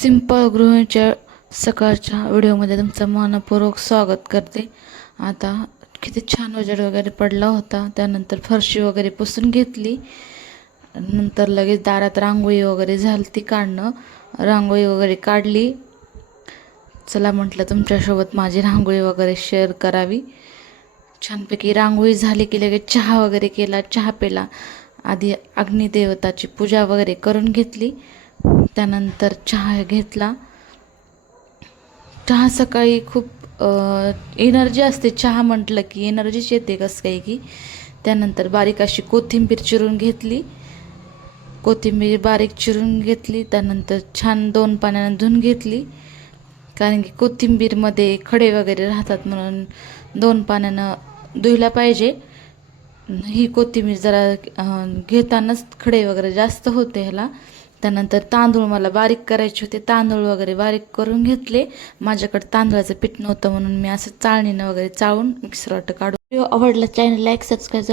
Simple गृहिणीच्या सकाळच्या व्हिडिओमध्ये तुमचं मनपूर्वक स्वागत करते. आता किती छान उजेड वगैरे पडला होता. त्यानंतर फरशी वगैरे पुसून घेतली. नंतर लगेच दारात रांगोळी वगैरे झाली ती काढणं. रांगोळी वगैरे काढली. चला म्हटलं तुमच्यासोबत माझी रांगोळी वगैरे शेअर करावी. छानपैकी रांगोळी झाली की लगेच चहा वगैरे केला. चहा पेला. आधी अग्निदेवताची पूजा वगैरे करून घेतली. त्यानंतर चहा घेतला. चहा सकाळी खूप एनर्जी असते. चहा म्हटलं की एनर्जीच येते कसं काही की. त्यानंतर बारीक अशी कोथिंबीर चिरून घेतली. कोथिंबीर बारीक चिरून घेतली. त्यानंतर छान 2 पाण्यानं धुवून घेतली. कारण की कोथिंबीरमध्ये खडे वगैरे राहतात म्हणून 2 पाण्यानं धुयला पाहिजे. ही कोथिंबीर जरा घेतानाच खडे वगैरे जास्त होते ह्याला. त्यानंतर तांदूळ मला बारीक करायचे होते. तांदूळ वगैरे बारीक करून घेतले. माझ्याकडे तांदळाचं पीठ नव्हतं म्हणून मी असं चाळणीनं वगैरे चाळून मिक्सरवाटं काढून. व्हिडिओ आवडला चॅनल लाईक सबस्क्राईब